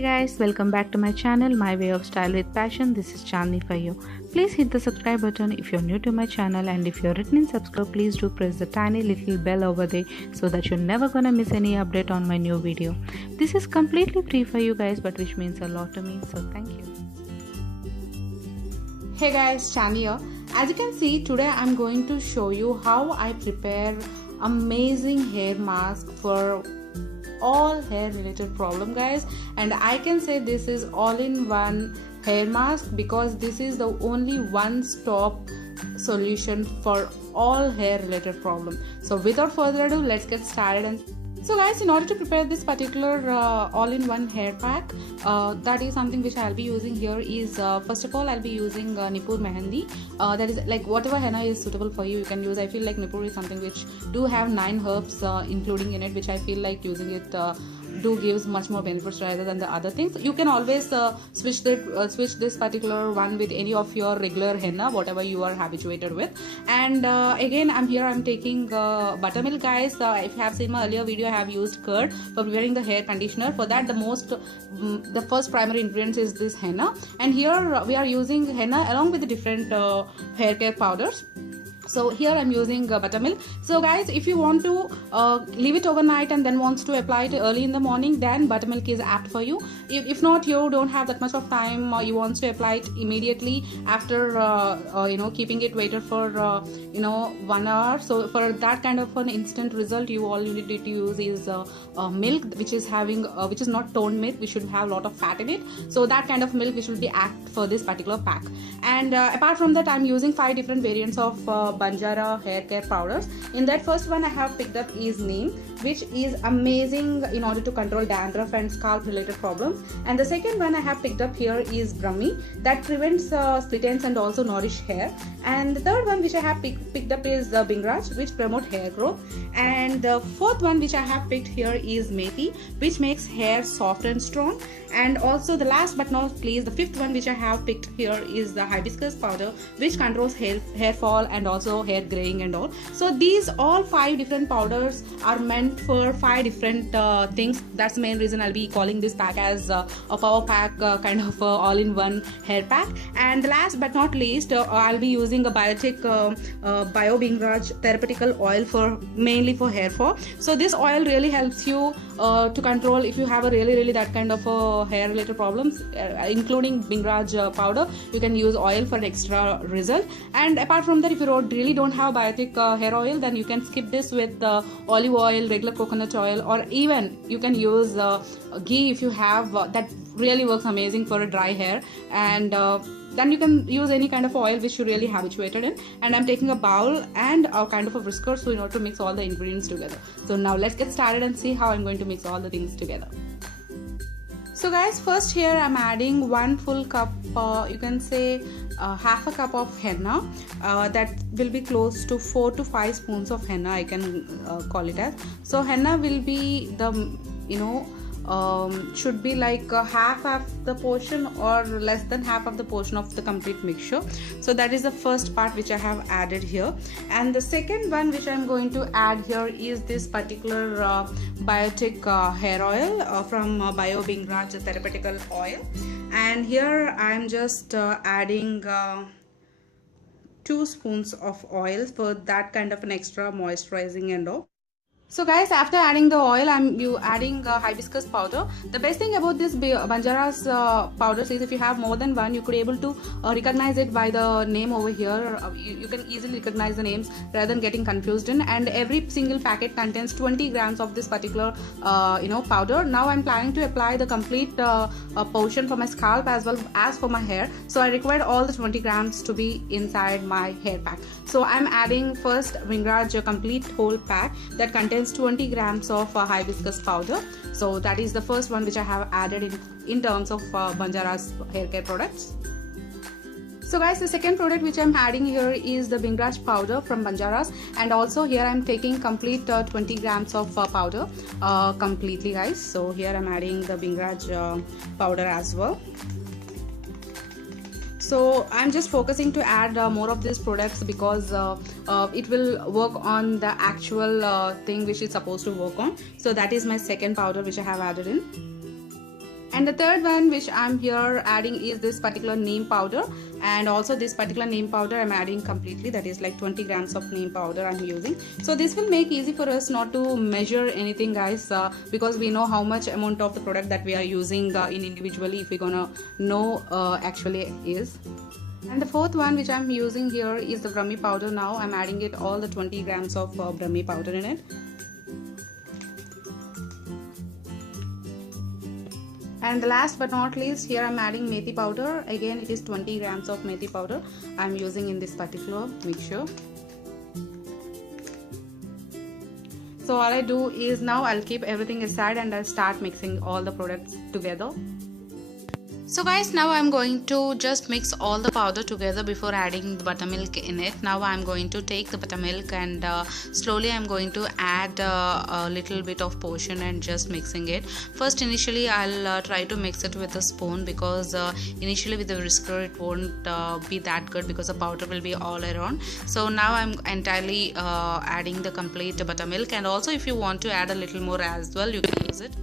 Hey guys, welcome back to my channel, My Way of Style with Passion. This is Chandni for you. Please hit the subscribe button if you're new to my channel, and if you're written in subscribe, please do press the tiny little bell over there so that you're never gonna miss any update on my new video. This is completely free for you guys, but which means a lot to me, so thank you. Hey guys, Chandni here. As you can see, today I'm going to show you how I prepare amazing hair mask for all hair related problem, guys. And I can say this is all-in-one hair mask because this is the only one-stop solution for all hair related problem. So without further ado, let's get started. So guys, in order to prepare this particular all-in-one hair pack, that is something which I'll be using here is first of all I'll be using Nupur mehendi. That is like whatever henna is suitable for you, you can use. I feel like Nupur is something which do have 9 herbs including in it, which I feel like using it gives much more benefits rather than the other things. You can always switch this particular one with any of your regular henna, whatever you are habituated with. And again, I'm taking buttermilk, guys. If you have seen my earlier video, I have used curd for preparing the hair conditioner. For that, the first primary ingredient is this henna, and here we are using henna along with the different hair care powders. So here I'm using buttermilk. So guys, if you want to leave it overnight and then wants to apply it early in the morning, then buttermilk is apt for you. If not, you don't have that much of time, or you want to apply it immediately after keeping it waited for 1 hour. So for that kind of an instant result, all you need to use is milk, which is not toned milk, which should have a lot of fat in it. So that kind of milk which will be apt for this particular pack. And apart from that, I'm using 5 different variants of Banjara hair care powders. In that, first one I have picked up is neem, which is amazing in order to control dandruff and scalp related problems. And the second one I have picked up here is Brahmi, that prevents split ends and also nourish hair. And the third one which I have picked up is Godrej, which promote hair growth. And the fourth one which I have picked here is Methi, which makes hair soft and strong. And also the last but not least, the fifth one which I have picked here is the hibiscus powder, which controls hair fall and also hair graying and all. So these all 5 different powders are meant for 5 different things. That's the main reason I'll be calling this pack as a power pack, kind of all-in-one hair pack. And last but not least, I'll be using a biotic Bio Banjara'S therapeutical oil mainly for hair fall. So this oil really helps you to control if you have a really that kind of hair related problems, including Banjara'S powder. You can use oil for an extra result. And apart from that, if you really don't have biotic hair oil, then you can skip this with olive oil, regular coconut oil, or even you can use ghee if you have. That really works amazing for a dry hair. And then you can use any kind of oil which you're really habituated in. And I'm taking a bowl and a kind of a whisker so in order to mix all the ingredients together. So now let's get started and see how I'm going to mix all the things together. So guys, first here I'm adding 1 full cup, you can say half a cup of henna. That will be close to 4 to 5 spoons of henna, I can call it as. So henna will be the should be like half of the portion or less than half of the portion of the complete mixture. So that is the first part which I have added here. And the second one which I'm going to add here is this particular biotic hair oil from Bio Banjara'S therapeutical oil. And here I'm just adding 2 spoons of oil for that kind of an extra moisturizing and all. So guys, after adding the oil, I'm adding hibiscus powder. The best thing about this Banjara'S powders is if you have more than one, you could able to recognize it by the name over here. You can easily recognize the names rather than getting confused in. And every single packet contains 20 grams of this particular powder. Now I'm planning to apply the complete portion for my scalp as well as for my hair. So I required all the 20 grams to be inside my hair pack. So I'm adding first Banjara'S complete whole pack that contains 20 grams of hibiscus powder. So that is the first one which I have added in terms of Banjara'S hair care products. So guys, the second product which I'm adding here is the Banjara'S powder from Banjara'S, and also here I'm taking complete 20 grams of powder completely, guys. So here I'm adding the Banjara'S powder as well. So I'm just focusing to add more of these products because it will work on the actual thing which it's supposed to work on. So that is my second powder which I have added in. And the third one which I'm here adding is this particular neem powder, and also this particular neem powder I'm adding completely, that is like 20 grams of neem powder I'm using. So this will make easy for us not to measure anything, guys, because we know how much amount of the product that we are using in individually, if we're gonna know actually is. And the fourth one which I'm using here is the brahmi powder. Now I'm adding it all the 20 grams of brahmi powder in it. And the last but not least, here I'm adding methi powder. Again, it is 20 grams of methi powder I'm using in this particular mixture. So all I do is now I'll keep everything aside and I'll start mixing all the products together. So guys, now I'm going to just mix all the powder together before adding the buttermilk in it. Now I'm going to take the buttermilk and slowly I'm going to add a little bit of portion and just mixing it. First, initially I'll try to mix it with a spoon, because initially with the whisker it won't be that good because the powder will be all around. So now I'm entirely adding the complete buttermilk, and also if you want to add a little more as well, you can use it.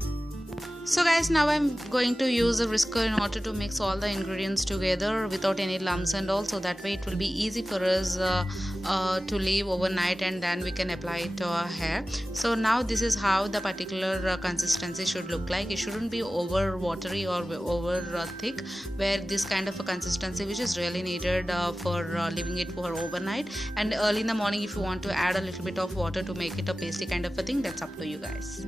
So guys, now I'm going to use a whisker in order to mix all the ingredients together without any lumps and all, so that way it will be easy for us to leave overnight and then we can apply it to our hair. So now this is how the particular consistency should look like. It shouldn't be over watery or over thick, where this kind of a consistency which is really needed for leaving it for overnight. And early in the morning, if you want to add a little bit of water to make it a pasty kind of a thing, that's up to you guys.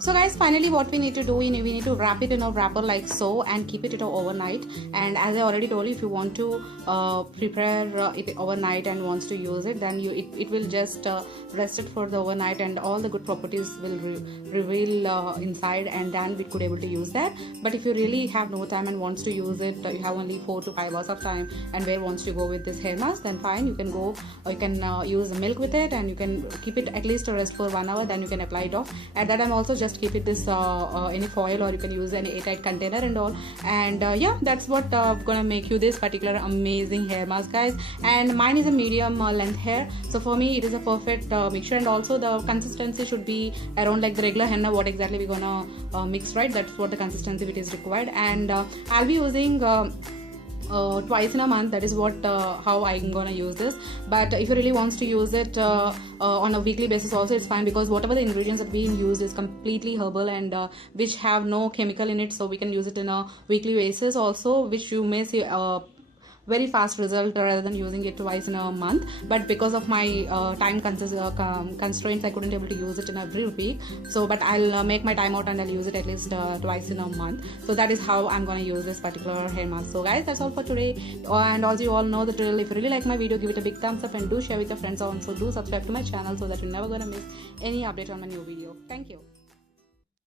So guys, finally what we need to do, we need to wrap it in a wrapper like so and keep it overnight. And as I already told you, if you want to prepare it overnight and wants to use it, then it will just rest it for the overnight and all the good properties will reveal inside, and then we could able to use that. But if you really have no time and wants to use it, you have only 4 to 5 hours of time and where wants to go with this hair mask, then fine, you can go, you can use milk with it and you can keep it at least a rest for 1 hour, then you can apply it off. At that time also just keep it this any foil, or you can use any airtight container and all. And yeah, that's what gonna make you this particular amazing hair mask, guys. And mine is a medium length hair, so for me it is a perfect mixture. And also the consistency should be around like the regular henna, what exactly we're gonna mix, right? That's what the consistency it is required. And I'll be using twice in a month. That is what how I'm gonna use this. But if you really wants to use it on a weekly basis also, it's fine, because whatever the ingredients that being used is completely herbal and which have no chemical in it, so we can use it in a weekly basis also, which you may see very fast result rather than using it twice in a month. But because of my time constraints, I couldn't able to use it in every week. So but I'll make my time out and I'll use it at least twice in a month. So that is how I'm going to use this particular hair mask. So guys, that's all for today. And also you all know the drill. If you really like my video, give it a big thumbs up and do share with your friends. Also do subscribe to my channel so that you're never going to miss any update on my new video. Thank you.